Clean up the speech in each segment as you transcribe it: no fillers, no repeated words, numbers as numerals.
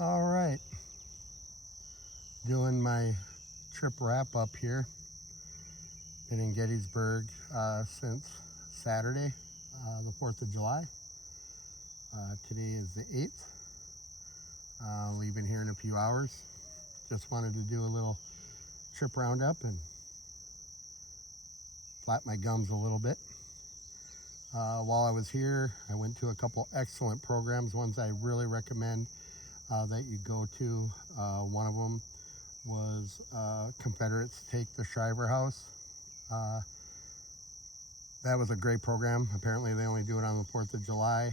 All right, doing my trip wrap up here. Been in Gettysburg since Saturday, the 4th of July. Today is the 8th. Leaving here in a few hours. Just wanted to do a little trip roundup and flap my gums a little bit. While I was here, I went to a couple excellent programs, ones I really recommend that you go to. One of them was Confederates Take the Shriver House. That was a great program. Apparently they only do it on the 4th of July.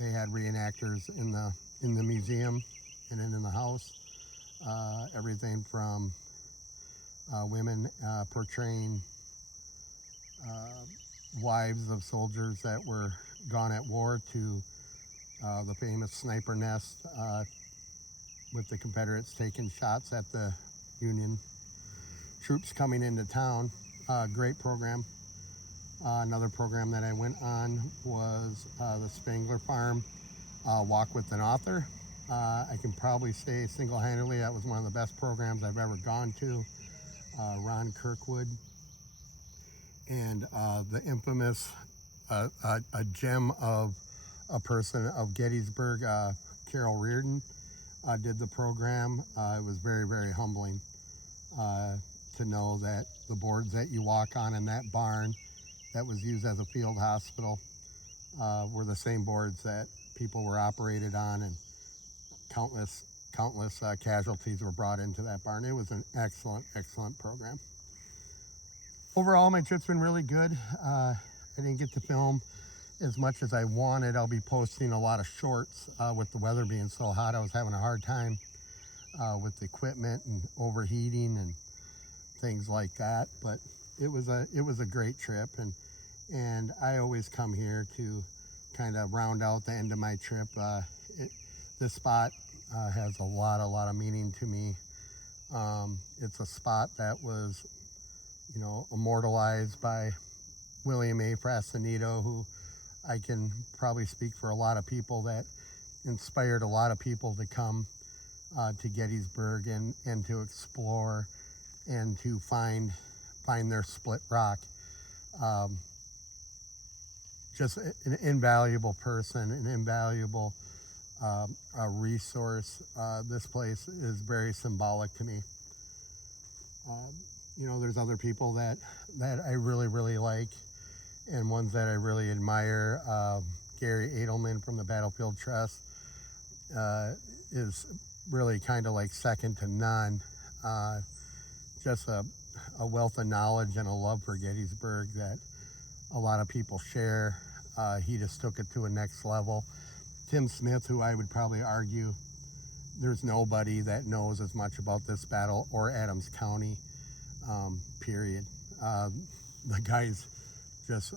They had reenactors in the museum and in the house. Everything from women portraying wives of soldiers that were gone at war to the famous sniper nest with the Confederates taking shots at the Union troops coming into town. Great program. Another program that I went on was the Spangler Farm Walk with an Author. I can probably say single-handedly that was one of the best programs I've ever gone to. Ron Kirkwood and the infamous a gem of a person of Gettysburg, Carol Reardon, did the program. It was very, very humbling to know that the boards that you walk on in that barn that was used as a field hospital were the same boards that people were operated on, and countless casualties were brought into that barn. It was an excellent program. Overall, my trip's been really good. I didn't get to film as much as I wanted. I'll be posting a lot of shorts with the weather being so hot. I was having a hard time with the equipment and overheating and things like that, but it was a great trip, and I always come here to kind of round out the end of my trip. This spot has a lot of meaning to me. It's a spot that was, immortalized by William A. Frassanito, who I can probably speak for a lot of people, that inspired a lot of people to come to Gettysburg and to explore and to find their split rock. Just an invaluable person, an invaluable resource. This place is very symbolic to me. There's other people that I really like, and ones that I really admire. Gary Edelman from the Battlefield Trust is really kind of like second to none. Just a wealth of knowledge and a love for Gettysburg that a lot of people share. He just took it to a next level. Tim Smith, who I would probably argue there's nobody that knows as much about this battle or Adams County, period. The guy's just,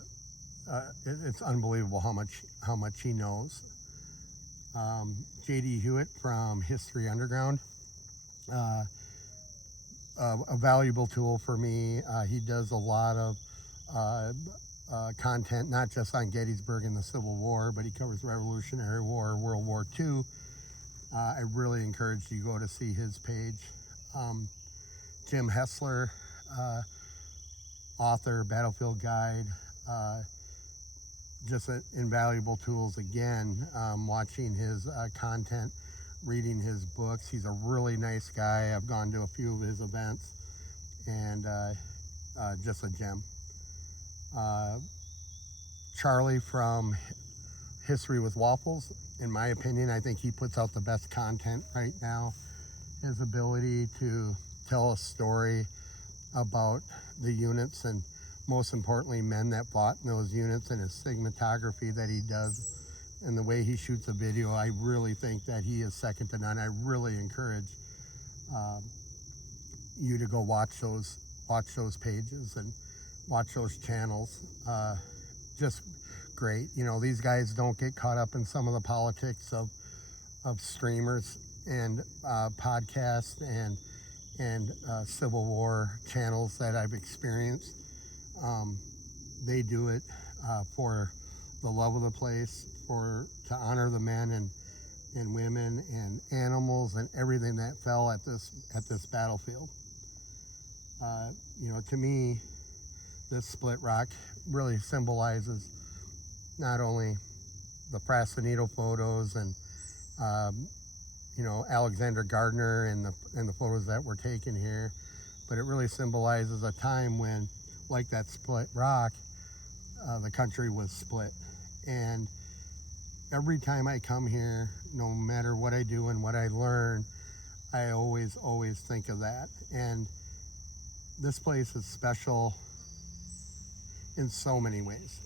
it's unbelievable how much he knows. J.D. Hewitt from History Underground, a valuable tool for me. He does a lot of content, not just on Gettysburg and the Civil War, but he covers Revolutionary War, World War II. I really encourage you to go to see his page. Jim Hessler, author, Battlefield Guide, just invaluable tools again. Watching his content, reading his books. He's a really nice guy. I've gone to a few of his events, and just a gem. Charlie from History with Waffles, in my opinion, I think he puts out the best content right now. His ability to tell a story about the units, and most importantly, men that fought in those units, and his cinematography that he does and the way he shoots a video, I really think that he is second to none. I really encourage you to go watch those pages and watch those channels. Just great. These guys don't get caught up in some of the politics of streamers and podcasts and Civil War channels that I've experienced. They do it for the love of the place, to honor the men, and women and animals and everything that fell at this battlefield. To me, this split rock really symbolizes not only the Frastinito photos and Alexander Gardner and the photos that were taken here, but it really symbolizes a time when, like that split rock, the country was split. And every time I come here, no matter what I do and what I learn, I always think of that. And this place is special in so many ways.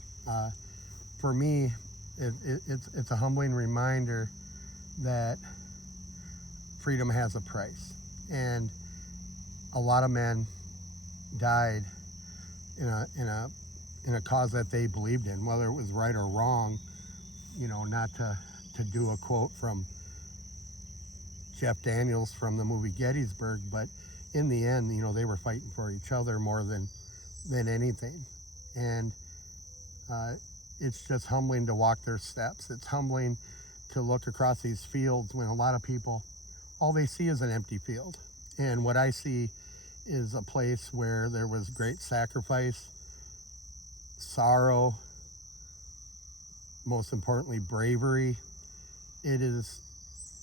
For me, it's a humbling reminder that freedom has a price, and a lot of men died in a cause that they believed in, whether it was right or wrong. Not to do a quote from Jeff Daniels from the movie Gettysburg, but in the end, they were fighting for each other more than anything. And it's just humbling to walk their steps. It's humbling to look across these fields when a lot of people, all they see is an empty field. And what I see is a place where there was great sacrifice, sorrow, most importantly, bravery. It is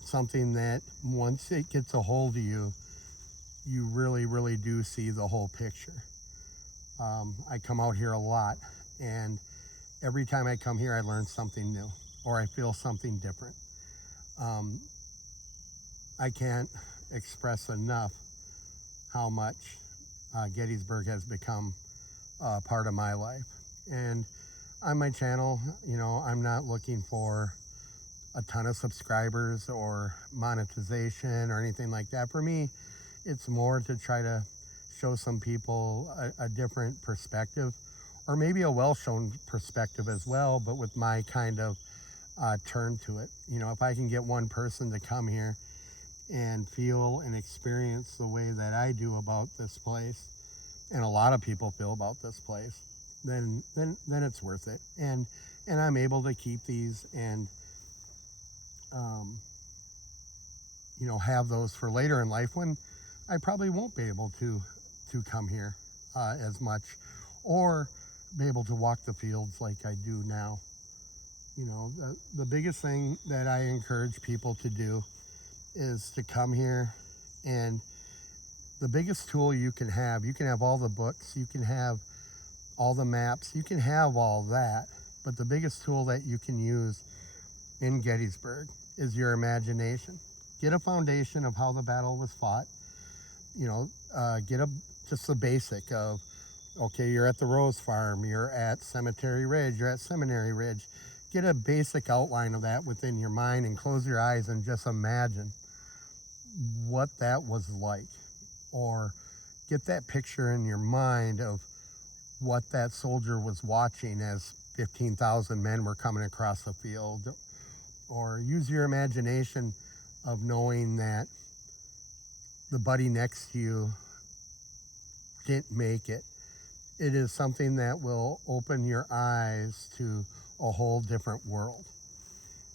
something that once it gets a hold of you, you really, really do see the whole picture. I come out here a lot, and every time I come here, I learn something new, or I feel something different. I can't express enough how much Gettysburg has become a part of my life. And on my channel, I'm not looking for a ton of subscribers or monetization or anything like that. For me, it's more to try to show some people a different perspective, or maybe a well-shown perspective as well, but with my kind of turn to it. If I can get one person to come here and feel and experience the way that I do about this place, and a lot of people feel about this place, then it's worth it. And I'm able to keep these and have those for later in life when I probably won't be able to come here as much, or be able to walk the fields like I do now. The biggest thing that I encourage people to do is to come here, and the biggest tool you can have all the books, you can have all the maps, you can have all that, but the biggest tool that you can use in Gettysburg is your imagination. Get a foundation of how the battle was fought. Get just the basic of, okay, you're at the Rose Farm, you're at Cemetery Ridge, you're at Seminary Ridge. Get a basic outline of that within your mind, and close your eyes and just imagine what that was like, or get that picture in your mind of what that soldier was watching as 15,000 men were coming across the field, or use your imagination of knowing that the buddy next to you didn't make it. It is something that will open your eyes to a whole different world.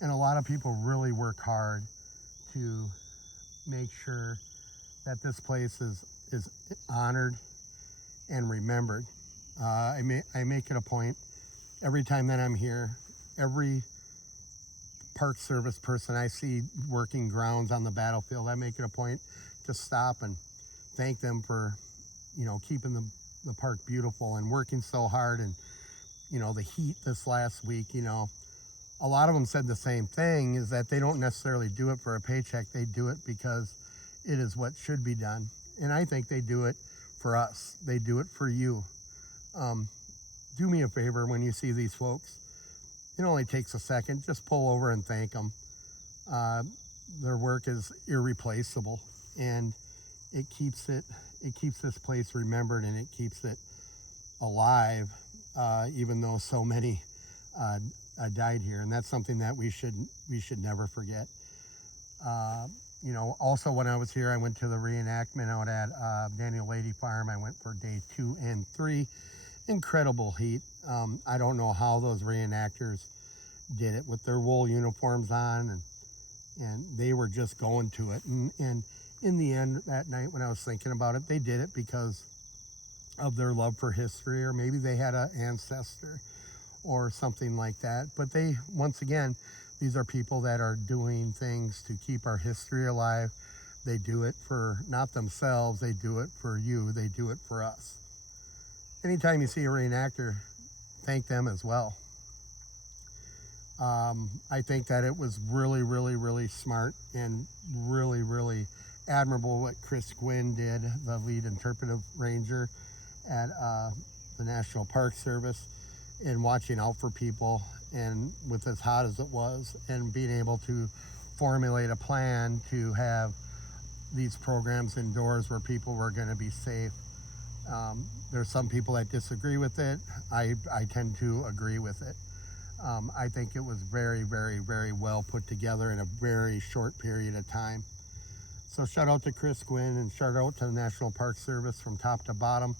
And a lot of people really work hard to make sure that this place is honored and remembered. I make it a point every time that I'm here, every Park Service person I see working grounds on the battlefield, I make it a point to stop and thank them for, keeping the park beautiful and working so hard. And, the heat this last week, a lot of them said the same thing, is that they don't necessarily do it for a paycheck. They do it because it is what should be done. And I think they do it for us. They do it for you. Do me a favor when you see these folks. It only takes a second. Just pull over and thank them. Their work is irreplaceable, and it keeps this place remembered, and it keeps it alive, even though so many died here. And that's something that we should never forget. Also when I was here, I went to the reenactment out at Daniel Lady Farm. I went for day 2 and 3. Incredible heat. I don't know how those reenactors did it with their wool uniforms on, and and they were just going to it. And in the end, that night when I was thinking about it, they did it because of their love for history, or maybe they had an ancestor or something like that. But they, once again, these are people that are doing things to keep our history alive. They do it for not themselves, they do it for you, they do it for us. Anytime you see a reenactor, thank them as well. I think that it was really, really, really smart and really, really admirable what Chris Gwynn did, the lead interpretive ranger at the National Park Service, in watching out for people, and with as hot as it was, and being able to formulate a plan to have these programs indoors where people were going to be safe. There's some people that disagree with it. I tend to agree with it. I think it was very, very, very well put together in a very short period of time. So shout out to Chris Gwynn, and shout out to the National Park Service from top to bottom,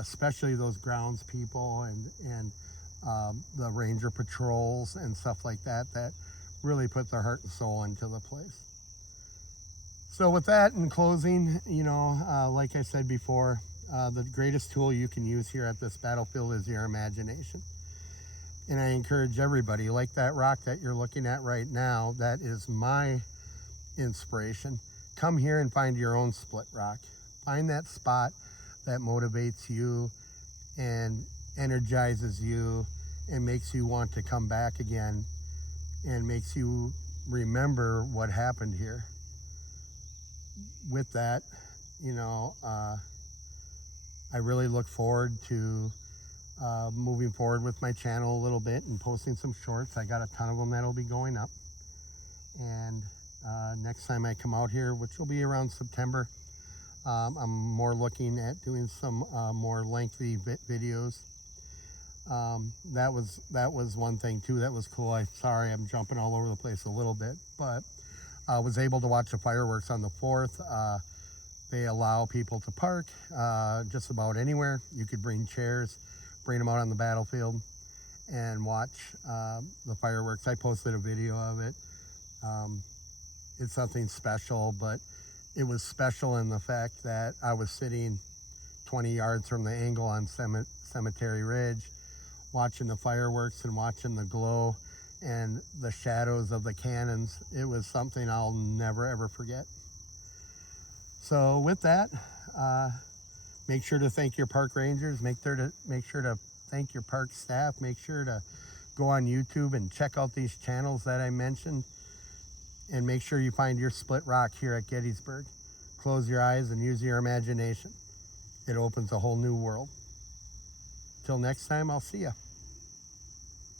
especially those grounds people and the ranger patrols and stuff like that, that really put their heart and soul into the place. So with that, in closing, like I said before, the greatest tool you can use here at this battlefield is your imagination. And I encourage everybody, like that rock that you're looking at right now, that is my inspiration. Come here and find your own split rock. Find that spot that motivates you and energizes you and makes you want to come back again and makes you remember what happened here. With that, I really look forward to moving forward with my channel a little bit and posting some shorts. I got a ton of them that'll be going up. And next time I come out here, which will be around September, I'm more looking at doing some more lengthy videos. That was one thing too that was cool. Sorry, I'm jumping all over the place a little bit, but I was able to watch the fireworks on the 4th. They allow people to park just about anywhere. You could bring chairs, bring them out on the battlefield and watch the fireworks. I posted a video of it. It's something special, but it was special in the fact that I was sitting 20 yards from the angle on Cemetery Ridge, watching the fireworks and watching the glow and the shadows of the cannons. It was something I'll never ever forget. So with that, make sure to thank your park rangers, make sure to thank your park staff, make sure to go on YouTube and check out these channels that I mentioned, and make sure you find your split rock here at Gettysburg. Close your eyes and use your imagination. It opens a whole new world. Till next time, I'll see ya.